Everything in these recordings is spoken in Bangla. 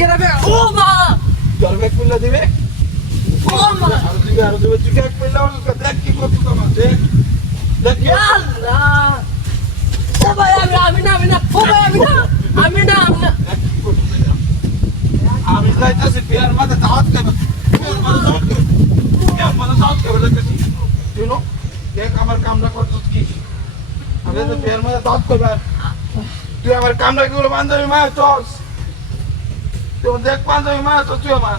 কেন বে ও মা তোর ব্যাগ খুলে দিবে ও মা আর দিবে তুই ব্যাগ খুলে দেখ কি করছিস তোমার দেখ দেখ কি আল্লাহ ও ভাই আমি না ও ভাই আমি না আমি যাইতাছি বিয়ার মাঝে দাওয়াত খাবে বিয়ার মাঝে দাওয়াত খাবে দেখতেছি তুই নো দেখ আমার কামটা করছিস কি আমি তো বিয়ার মাঝে দাওয়াত খাবে তুই আমার কামটা কি বলে বান্ধবী মা চস তুই দেখ বান্ধবী মা তো তুই আমার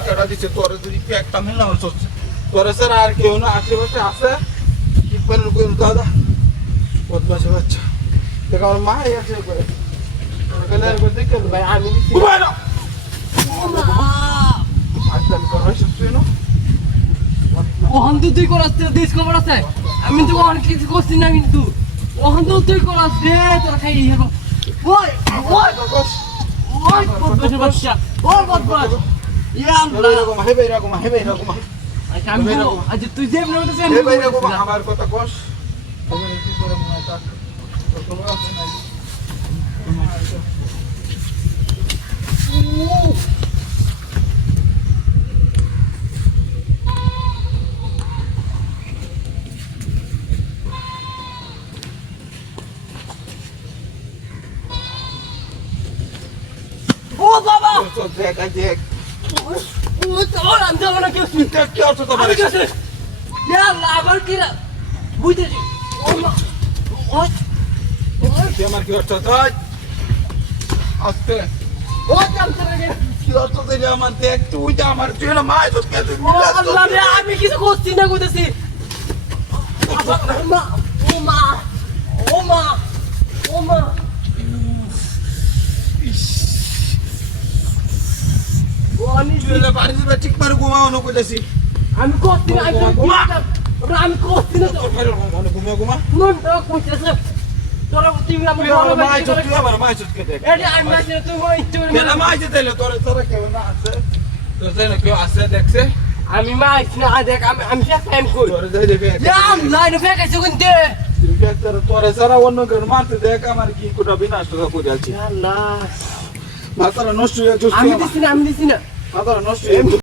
কেডা দিছে তোর যদি একটা মিলনা হচ্ছে তোর স্যার আর কেউ না আশেপাশে আছে কি করে দাদা বদমাশ বাচ্চা দেখ আমার মা আছে করে দেখে ভাই আমি ওখান তো তুই করাস দেশ খবর আছে আমি তো অনেক কিছু করছি না কিন্তু ওখান তো তুই করাস রে তোরা খাই ওই ওই ওই বদমাশ বাচ্চা ওই বদমাশ ইয়া আল্লাহ এরকম আজ তুই যে মনে হচ্ছে আমার কথা কস কি করে মনে থাক ও বাবা দেখ দেখ ও তোমার আন্দা মনে কি কি অর্থ তোমার ইয়া আল্লাহ আবার কি বুঝতেছি ও মা ও তুই আমার কি অর্থ তাই আস্তে ও কাম করে গে কি অর্থ দিলি আমার দেখ তুই যে আমার তুই না মাই তো কে তুই ও আল্লাহ রে আমি কিছু করছি না কইতেছি ও মা ও মা ও মা ও আমি তুই বাড়ি যাবে ঠিক করে ঘুমাও না কইতাছি আমি করছি না আমি করছি না তো ঘুমা মন তো কইতেছে তোরা তুমি আমার বড় ভাই তুই আমার মাই কে দেখ এটা আমি মাসে তুই ওই তুই কেন মাই দিলে তোরা কেউ না আছে তোর জানা কেউ আছে দেখছে আমি মাইস না দেখ আমি ফেক টাইম কই তোর যাই দেখে জাম লাইন ফেক আছে কোনতে তোর সারা অন্য কেউ মারতে দেখ আমার কি কোটা বিনাশ করে যাচ্ছে আল্লাহ মাথাটা নষ্ট হয়ে যাচ্ছে আমি দিছি না মাথাটা নষ্ট হয়ে